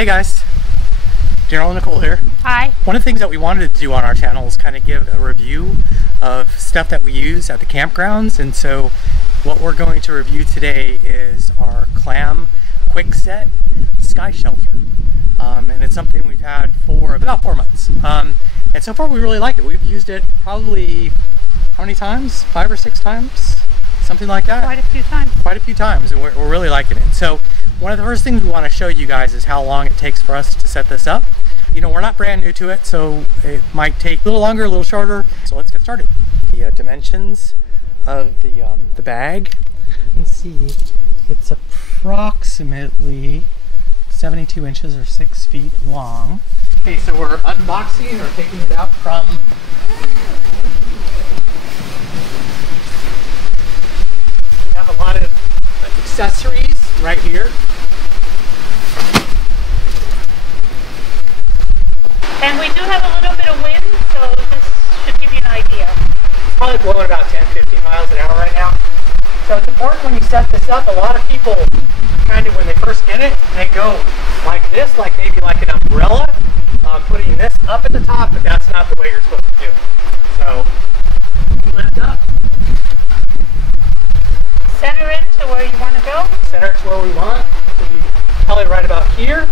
Hey guys, Daryl and Nicole here. Hi. One of the things that we wanted to do on our channel is kind of give a review of stuff that we use at the campgrounds, and so what we're going to review today is our Clam Quick-Set Sky Shelter. And it's something we've had for about 4 months. And so far we really like it. We've used it probably, how many times? 5 or 6 times? Something like that? Quite a few times. Quite a few times, and we're really liking it. So one of the first things we want to show you guys is how long it takes for us to set this up. You know, we're not brand new to it, so it might take a little longer, a little shorter. So let's get started. The dimensions of the bag. Let's see, it's approximately 72 inches or 6 feet long. Okay, so we're unboxing or taking it out from we have a lot of accessories right here. And we do have a little bit of wind, so this should give you an idea. It's probably blowing about 10-15 miles an hour right now. So it's important when you set this up. A lot of people kind of, when they first get it, they go like this, like maybe like an umbrella, putting this up at the top, but that's not the way you're supposed to do it. So lift up. Center it to where you want to go. Center it to where we want. It should be probably right about here.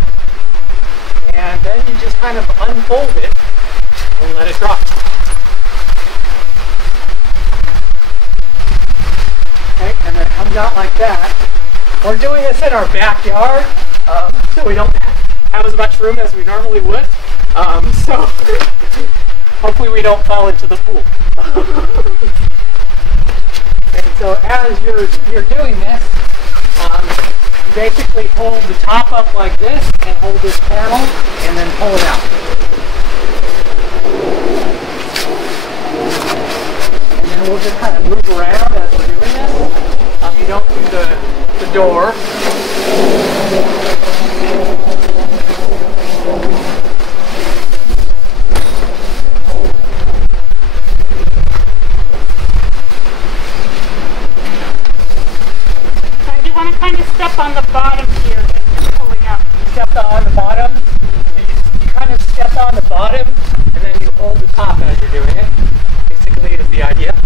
And then you just kind of unfold it and let it drop. Okay, and then it comes out like that. We're doing this in our backyard, so we don't have as much room as we normally would. So hopefully we don't fall into the pool. And so as you're doing this, you basically hold the top up like this and hold this panel and then pull it out. And then we'll just kind of move around as we're doing this. You don't do the door. Step on the bottom here as you're pulling up. You step on the bottom, you kind of step on the bottom, and then you hold the top as you're doing it. Basically is the idea.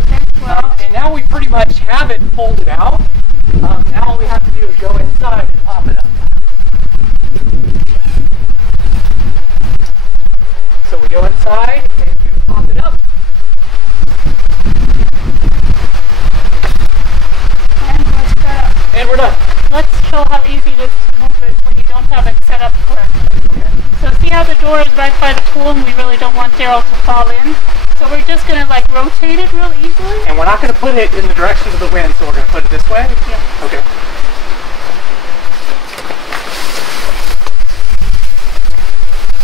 Okay, well. And now we pretty much have it folded out. Now all we have to do is go inside and pop it up. So we go inside and you pop it up. And we're done. Let's show how easy it is to move it when you don't have it set up correctly. Okay. So see how the door is right by the pool and we really don't want Daryl to fall in? So we're just going to like rotate it real easily. And we're not going to put it in the direction of the wind, so we're going to put it this way? Yeah. Okay.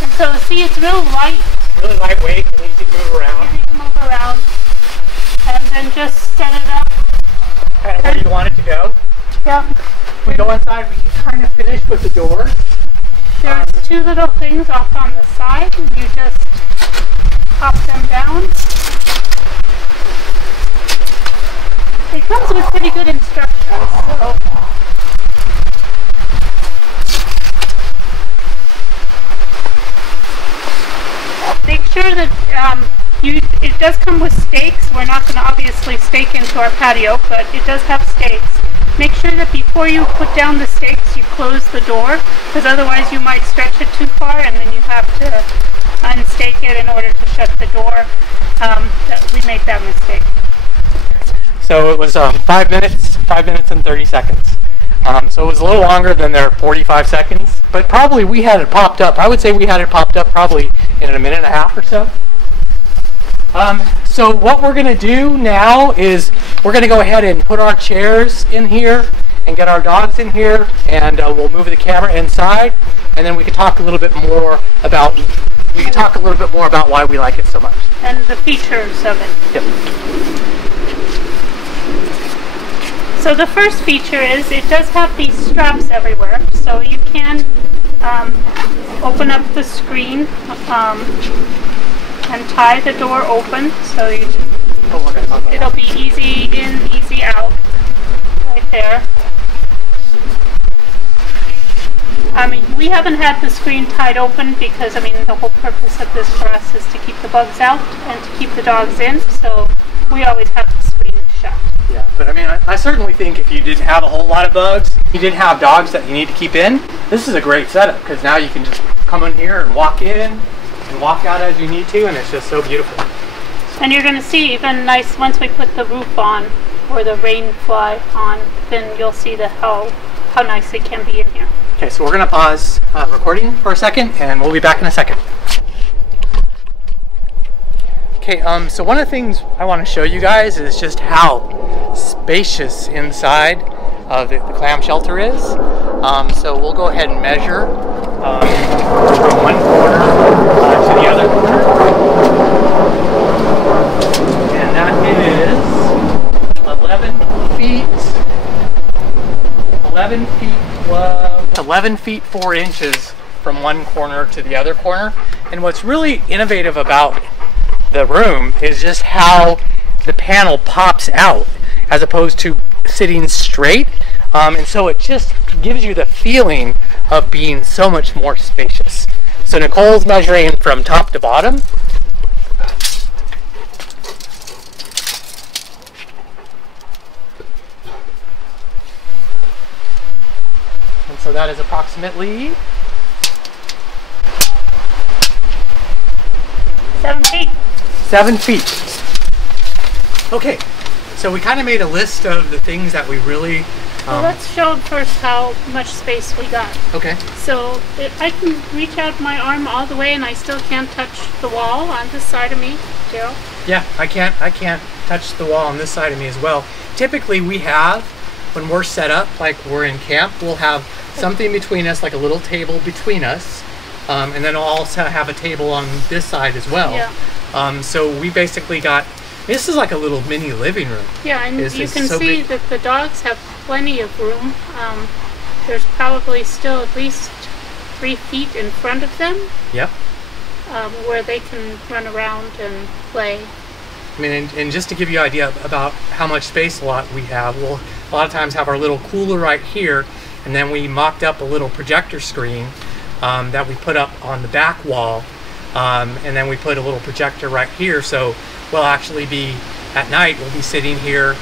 And so see, it's real light. Really lightweight and easy to move around. Easy to move around. And then just set it up. Kind of where you want it to go. Yep. We go inside, we can kind of finish with the door. There's 2 little things off on the side, and you just pop them down. It comes with pretty good instructions, so make sure that it does come with stakes. We're not going to obviously stake into our patio, but it does have stakes. Make sure that before you put down the stakes, you close the door, because otherwise you might stretch it too far, and then you have to unstake it in order to shut the door. We made that mistake. So it was 5 minutes and 30 seconds. So it was a little longer than their 45 seconds, but probably we had it popped up. I would say we had it popped up probably in a minute and a half or so. So what we're going to do now is we're going to go ahead and put our chairs in here and get our dogs in here, and we'll move the camera inside, and then we can talk a little bit more about why we like it so much. And the features of it. Yep. So the first feature is it does have these straps everywhere, so you can open up the screen and tie the door open, so it'll be easy in, easy out, right there. I mean, we haven't had the screen tied open because, I mean, the whole purpose of this for us is to keep the bugs out and to keep the dogs in, so we always have the screen shut. Yeah, but I mean, I certainly think if you didn't have a whole lot of bugs, you didn't have dogs that you need to keep in, this is a great setup because now you can just come in here and walk in and walk out as you need to, and it's just so beautiful. And you're going to see even nice once we put the roof on or the rain fly on, then you'll see how nice it can be in here. Okay, so we're going to pause recording for a second and we'll be back in a second. Okay, so one of the things I want to show you guys is just how spacious inside of the clam shelter is. So we'll go ahead and measure from one corner to the other corner. And that is 11 feet 4 inches from one corner to the other corner. And what's really innovative about the room is just how the panel pops out as opposed to sitting straight, and so it just gives you the feeling of being so much more spacious. So Nicole's measuring from top to bottom. And so that is approximately 7 feet. 7 feet. Okay, so we kind of made a list of the things that we really... Well, let's show first how much space we got. Okay. So I can reach out my arm all the way and I still can't touch the wall on this side of me, Gerald. Yeah, I can't touch the wall on this side of me as well. Typically we have, when we're set up, like we're in camp, we'll have something between us, like a little table between us, and then we'll also have a table on this side as well. Yeah. So we basically got, this is like a little mini living room. Yeah, and you can see that the dogs have plenty of room. There's probably still at least 3 feet in front of them. Yep. Where they can run around and play. I mean, and just to give you an idea about how much space we have, we'll a lot of times have our little cooler right here, and then we mocked up a little projector screen that we put up on the back wall, and then we put a little projector right here, so we'll actually be, at night, we'll be sitting here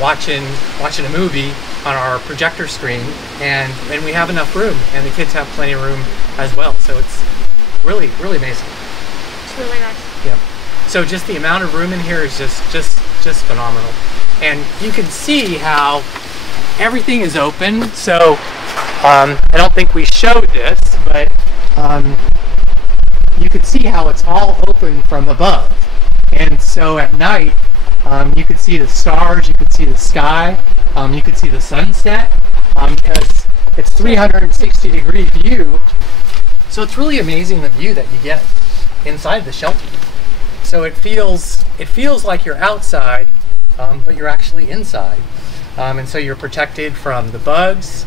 watching a movie on our projector screen, and we have enough room, and the kids have plenty of room as well, so it's really, really amazing. It's really nice. Yeah. So just the amount of room in here is just phenomenal. And you can see how everything is open. So I don't think we showed this, but you can see how it's all open from above. And so at night, you can see the stars, you can see the sky, you can see the sunset, because it's 360-degree view. So it's really amazing the view that you get inside the shelter. So it feels like you're outside, but you're actually inside. And so you're protected from the bugs.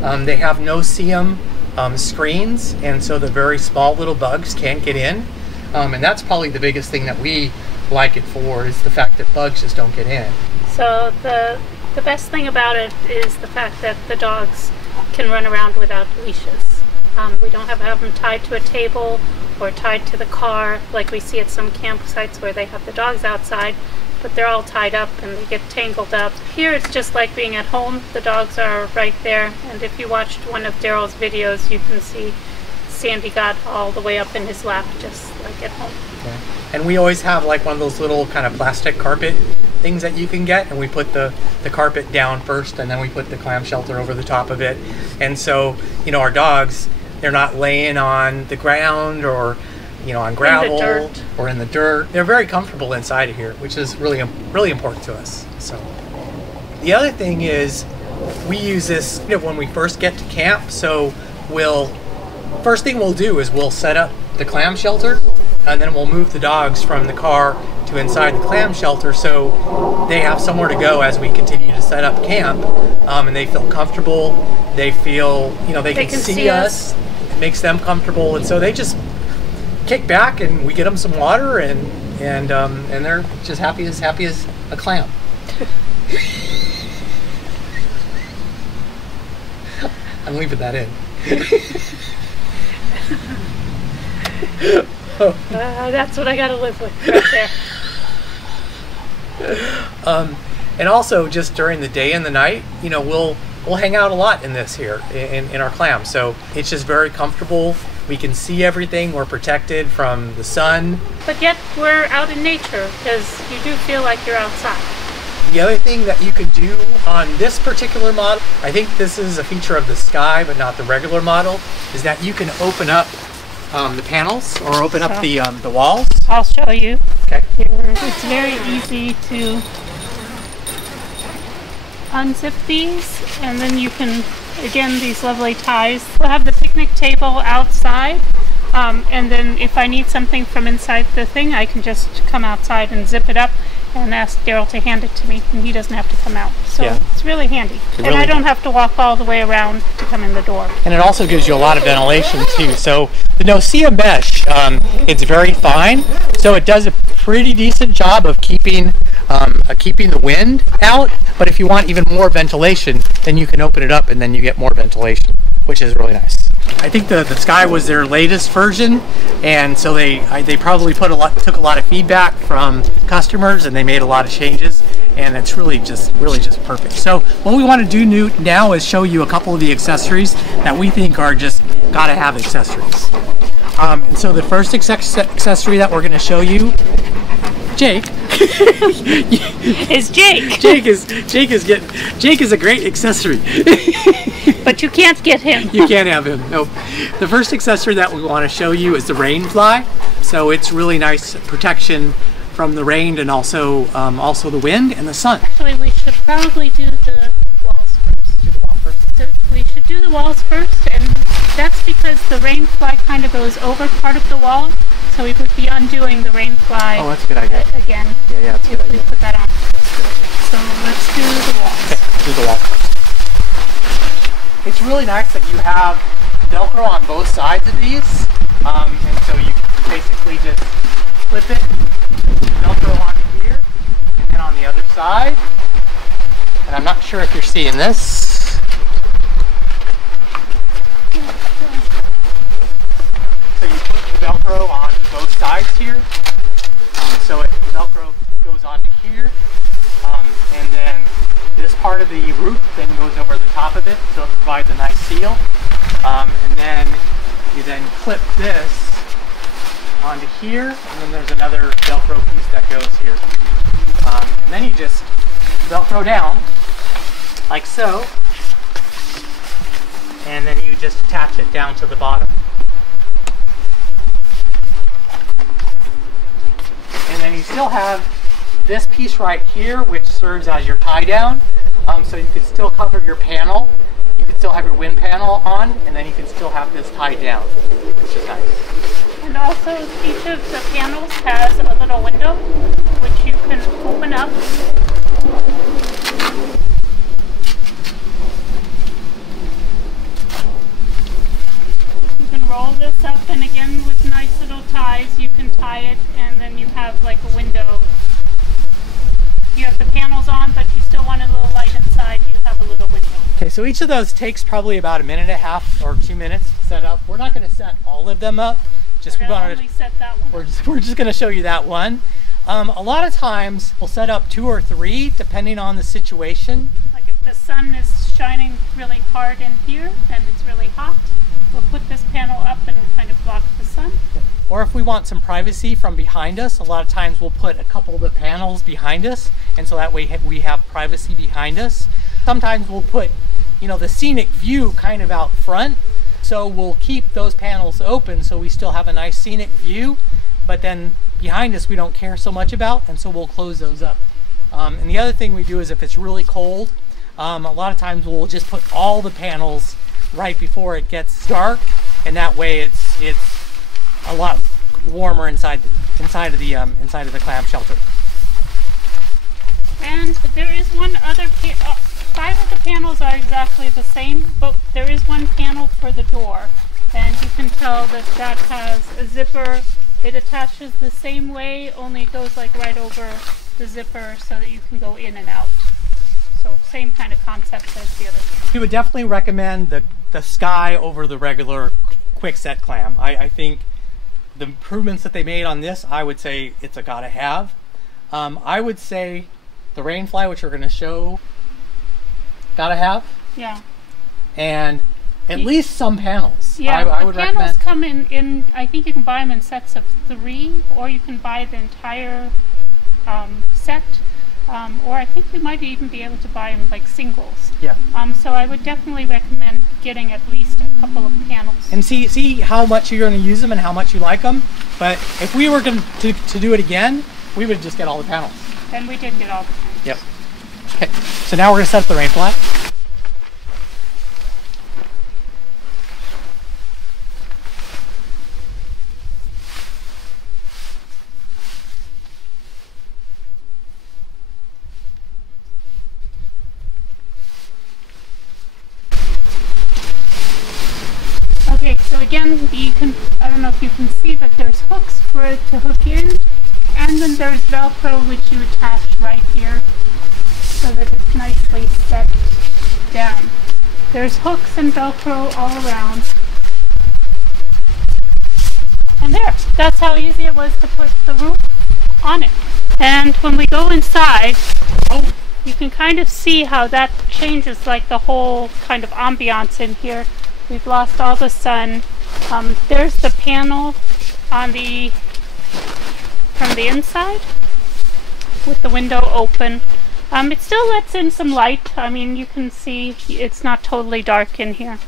They have no-see-um screens, and so the very small little bugs can't get in. And that's probably the biggest thing that we like it for, is the fact that bugs just don't get in. So the best thing about it is the fact that the dogs can run around without leashes. We don't have them tied to a table or tied to the car like we see at some campsites where they have the dogs outside, but they're all tied up and they get tangled up. Here it's just like being at home. The dogs are right there, and if you watched one of Daryl's videos, you can see Sandy got all the way up in his lap, just like at home. Okay. And we always have like one of those little kind of plastic carpet things that you can get, and we put the carpet down first, and then we put the clam shelter over the top of it. And so, you know, our dogs, they're not laying on the ground or, you know, on gravel or in the dirt. They're very comfortable inside of here, which is really, really important to us. So the other thing is we use this when we first get to camp. So first thing we'll do is we'll set up the clam shelter, and then we'll move the dogs from the car to inside the clam shelter, so they have somewhere to go as we continue to set up camp, and they feel comfortable. They feel, you know, they can see us. It makes them comfortable, and so they just kick back, and we get them some water, and they're just happy as a clam. I'm leaving that in. That's what I gotta live with right there. And also just during the day and the night, you know, we'll hang out a lot in this here in our clam. So it's just very comfortable. We can see everything. We're protected from the sun. But yet we're out in nature because you do feel like you're outside. The other thing that you could do on this particular model, I think this is a feature of the Sky, but not the regular model, is that you can open up the panels or open up the walls. I'll show you. Okay. Here. It's very easy to unzip these, and then you can, again, these lovely ties. We'll have the picnic table outside, and then if I need something from inside the thing, I can just come outside and zip it up and ask Daryl to hand it to me, and he doesn't have to come out. So yeah. It's really handy. And I don't have to walk all the way around to come in the door. And it also gives you a lot of ventilation too. So the no-see mesh, it's very fine. So it does a pretty decent job of keeping the wind out. But if you want even more ventilation, then you can open it up and then you get more ventilation, which is really nice. I think the Sky was their latest version, and so they probably took a lot of feedback from customers, and they made a lot of changes, and it's really just perfect. So what we want to do now is show you a couple of the accessories that we think are just gotta have accessories. And so the first accessory that we're going to show you, Jake. Is Jake. Jake is a great accessory. But you can't get him. You can't have him. Nope. The first accessory that we want to show you is the rain fly. So it's really nice protection from the rain and also the wind and the sun. Actually, we should probably do the walls first. Do the wall first. So we should do the walls first, and that's because the rain fly kind of goes over part of the wall, so we would be undoing the rain fly. Oh, that's a good idea. Again. Yeah, that's a good idea. If we put that on. So let's do the walls. Okay, do the wall. It's really nice that you have Velcro on both sides of these, and so you basically just flip it, Velcro onto here, and then on the other side. And I'm not sure if you're seeing this. So you put the Velcro on both sides here. So the Velcro goes onto here, and then this part of the roof then goes over the top of it, so it provides a nice seal. And then you then clip this onto here, and then there's another Velcro piece that goes here. And then you just Velcro down, like so, and then you just attach it down to the bottom. And then you still have this piece right here, which serves as your tie down. So you could still cover your panel. You could still have your wind panel on, and then you can still have this tied down, which is nice. And also each of the panels has a little window, which you can open up. You can roll this up, and again with nice little ties, you can tie it, and then you have like a window. You have the panels on, but you still want a little light inside, you have a little window. Okay, so each of those takes probably about 1.5 or 2 minutes to set up. We're not going to set all of them up. We're going to only set that one. We're just going to show you that one. A lot of times we'll set up 2 or 3 depending on the situation. Like if the sun is shining really hard in here and it's really hot, we'll put this panel up and kind of block the sun. Or if we want some privacy from behind us, a lot of times we'll put a couple of the panels behind us, and so that way we have privacy behind us. Sometimes we'll put, you know, the scenic view kind of out front, so we'll keep those panels open so we still have a nice scenic view, but then behind us we don't care so much about, and so we'll close those up. And the other thing we do is if it's really cold, a lot of times we'll just put all the panels right before it gets dark, and that way it's a lot warmer inside of the clam shelter. And there is one other 5 of the panels are exactly the same, but there is one panel for the door, and you can tell that that has a zipper. It attaches the same way, only it goes like right over the zipper so that you can go in and out. So same kind of concept as the other panel. We would definitely recommend the the Sky over the regular Quick-Set clam. I think the improvements that they made on this, I would say it's a gotta have. I would say the Rainfly, which we're going to show, gotta have. Yeah. And at least some panels. Yeah, I would panels recommend. come in, I think you can buy them in sets of 3, or you can buy the entire set, or I think you might even be able to buy them like singles. Yeah. So I would definitely recommend getting at least a couple of panels. And see how much you're going to use them and how much you like them. But if we were going to do it again, we would just get all the panels. And we did get all the panels. Yep. Okay, so now we're going to set up the Rainfly. Okay, so again, you can, I don't know if you can see, but there's hooks for it to hook in, and then there's Velcro which you attach right here so that it's nicely set down. There's hooks and Velcro all around. And there, that's how easy it was to put the roof on it. And when we go inside, you can kind of see how that changes like the whole kind of ambiance in here. We've lost all the sun. There's the panel on from the inside with the window open. It still lets in some light. I mean, you can see it's not totally dark in here.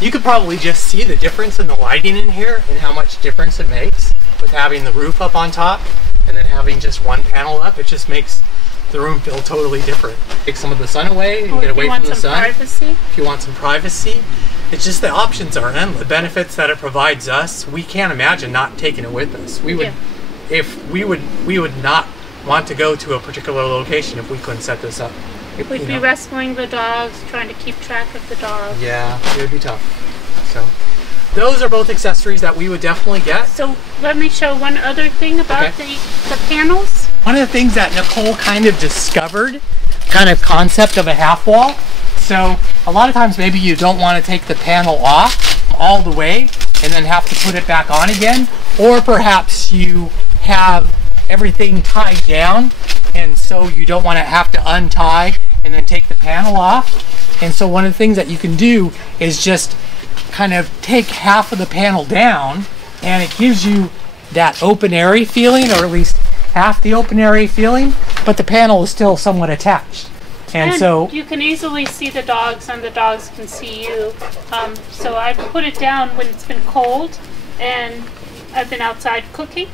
You could probably just see the difference in the lighting in here and how much difference it makes with having the roof up on top and then having just one panel up. It just makes the room feel totally different. Take some of the sun away and get away from the sun. Privacy. If you want some privacy. It's just the options are endless. The benefits that it provides us, we can't imagine not taking it with us. We would, Yeah. if we would not want to go to a particular location if we couldn't set this up. We'd be rescuing the dogs, trying to keep track of the dogs. Yeah, it would be tough. So those are both accessories that we would definitely get. So let me show one other thing about the panels. One of the things that Nicole kind of discovered, kind of concept of a half wall. So a lot of times maybe you don't want to take the panel off all the way and then have to put it back on again, or perhaps you have everything tied down and so you don't want to have to untie and then take the panel off. And so one of the things that you can do is just kind of take half of the panel down, and it gives you that open area feeling, or at least half the open area feeling, but the panel is still somewhat attached. And so you can easily see the dogs, and the dogs can see you. So I put it down when it's been cold, and I've been outside cooking,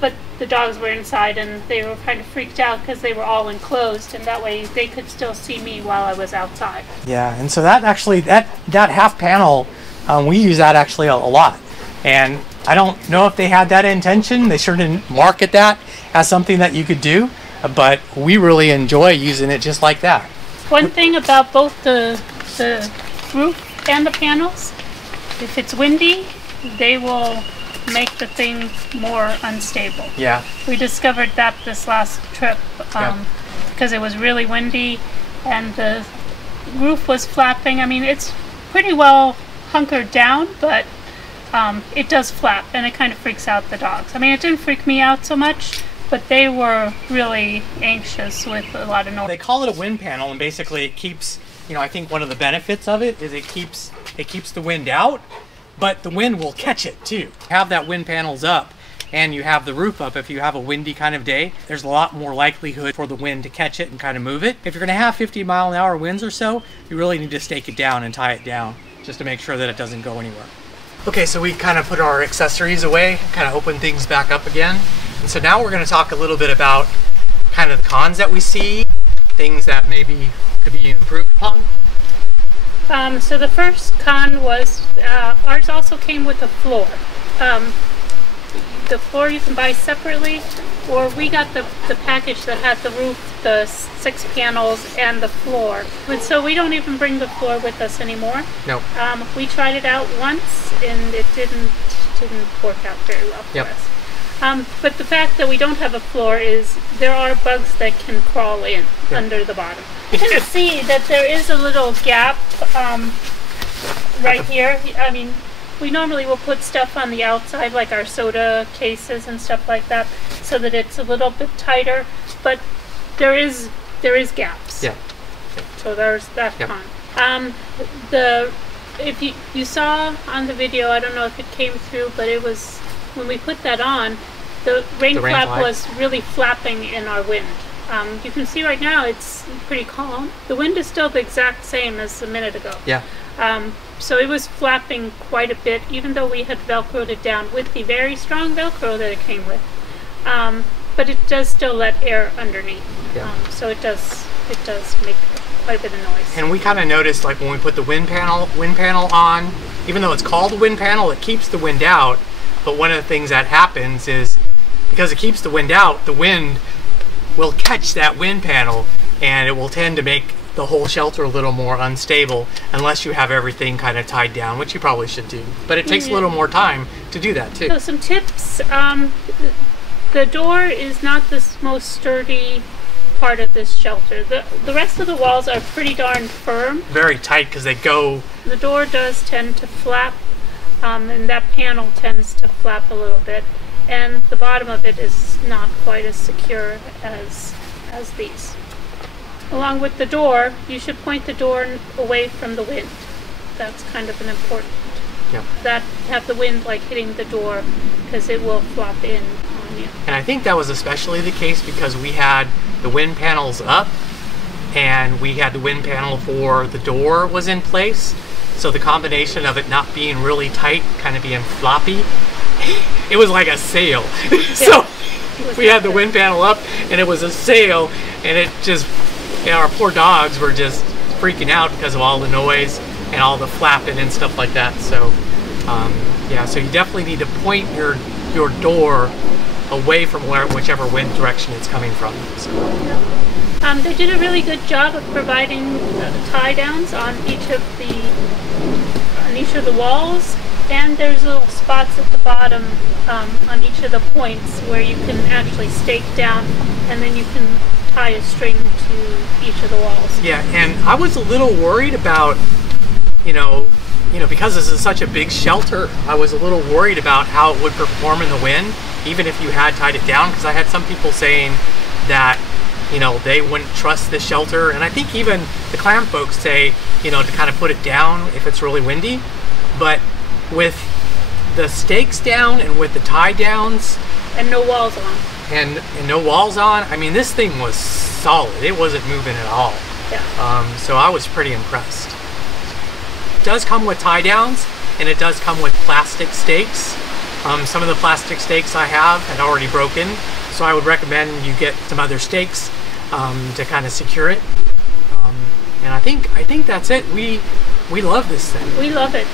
but the dogs were inside, and they were kind of freaked out because they were all enclosed, and that way they could still see me while I was outside. yeah, and so that actually, that half panel, we use that actually a lot. And I don't know if they had that intention. They sure didn't market that as something that you could do, but we really enjoy using it just like that. One thing about both the roof and the panels, if it's windy, they will make the thing more unstable. Yeah. We discovered that this last trip because it was really windy and the roof was flapping. I mean, it's pretty well hunkered down, but it does flap, and it kind of freaks out the dogs. I mean, it didn't freak me out so much, but they were really anxious with a lot of noise. They call it a wind panel, and basically it keeps, you know, I think one of the benefits of it is it keeps the wind out, but the wind will catch it too. Have that wind panels up and you have the roof up. If you have a windy kind of day, there's a lot more likelihood for the wind to catch it and kind of move it. If you're going to have 50-mile-an-hour winds or so, you really need to stake it down and tie it down just to make sure that it doesn't go anywhere. Okay, so we kind of put our accessories away, kind of open things back up again. And so now we're going to talk a little bit about kind of the cons that we see, things that maybe could be improved upon. So the first con was ours also came with a floor. The floor you can buy separately, or we got the package that had the roof, the 6 panels, and the floor. And so we don't even bring the floor with us anymore. No. We tried it out once, and it didn't work out very well for us. But the fact that we don't have a floor is there are bugs that can crawl in under the bottom. You can see that there is a little gap right here. I mean, we normally will put stuff on the outside, like our soda cases and stuff like that, so that it's a little bit tighter. But there is gaps. Yeah. So there's that kind. If you saw on the video, I don't know if it came through, but it was when we put that on, the rain flap was really flapping in our wind. You can see right now it's pretty calm. The wind is still the exact same as a minute ago. Yeah. So it was flapping quite a bit, even though we had Velcroed it down with the very strong Velcro that it came with. But it does still let air underneath. Yeah. So it does make quite a bit of noise. And we kind of noticed, like when we put the wind panel on, even though it's called wind panel, it keeps the wind out. But one of the things that happens is, because it keeps the wind out, the wind will catch that wind panel, and it will tend to make the whole shelter a little more unstable unless you have everything kind of tied down, which you probably should do. But it takes a little more time to do that too. So some tips. The door is not the most sturdy part of this shelter. The rest of the walls are pretty darn firm. Very tight because they go... The door does tend to flap, and that panel tends to flap a little bit. And the bottom of it is not quite as secure as these. Along with the door, you should point the door away from the wind. That's kind of an important. Yep. That have the wind like hitting the door, because it will flop in on you. And I think that was especially the case because we had the wind panels up, and we had the wind panel for the door was in place. So the combination of it not being really tight, kind of being floppy, it was like a sail. So we had the wind panel up, and it was a sail, and it just, our poor dogs were just freaking out because of all the noise and all the flapping and stuff like that. So yeah, so you definitely need to point your door away from whichever wind direction it's coming from. So. They did a really good job of providing tie downs on each of the walls, and there's little spots at the bottom on each of the points where you can actually stake down, and then you can tie a string to each of the walls. Yeah, and I was a little worried about, because this is such a big shelter, I was a little worried about how it would perform in the wind, even if you had tied it down, because I had some people saying that, they wouldn't trust this shelter, and I think even the Clam folks say, to kind of put it down if it's really windy, but with the stakes down and with the tie downs and no walls on and no walls on, I mean, this thing was solid. It wasn't moving at all. Yeah. So I was pretty impressed. It does come with tie downs, and it does come with plastic stakes. Some of the plastic stakes I have had already broken, so I would recommend you get some other stakes to kind of secure it. And I think that's it. We love this thing. We love it.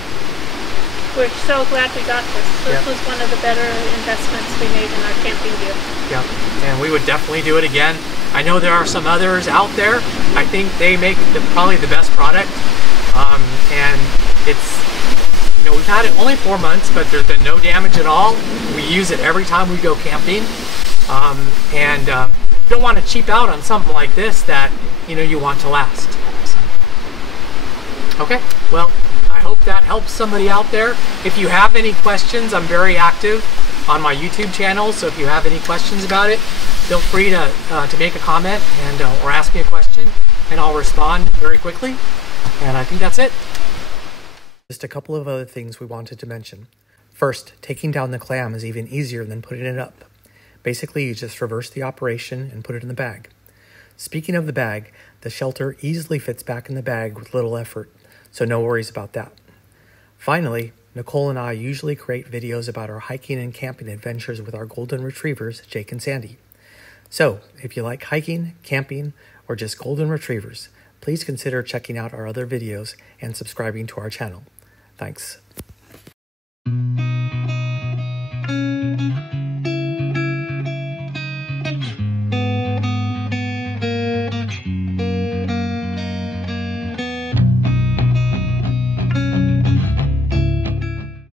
We're so glad we got this. This was one of the better investments we made in our camping gear. Yeah, and we would definitely do it again. I know there are some others out there. I think they make probably the best product. And it's, we've had it only 4 months, but there's been no damage at all. We use it every time we go camping. And you don't want to cheap out on something like this that, you want to last. So. Okay, well, I hope that helps somebody out there. If you have any questions, I'm very active on my YouTube channel, so if you have any questions about it, feel free to make a comment and or ask me a question, and I'll respond very quickly. And I think that's it. Just a couple of other things we wanted to mention. First, taking down the clam is even easier than putting it up. Basically, you just reverse the operation and put it in the bag. Speaking of the bag, the shelter easily fits back in the bag with little effort, so no worries about that. Finally, Nicole and I usually create videos about our hiking and camping adventures with our golden retrievers, Jake and Sandy. So, if you like hiking, camping, or just golden retrievers, please consider checking out our other videos and subscribing to our channel. Thanks.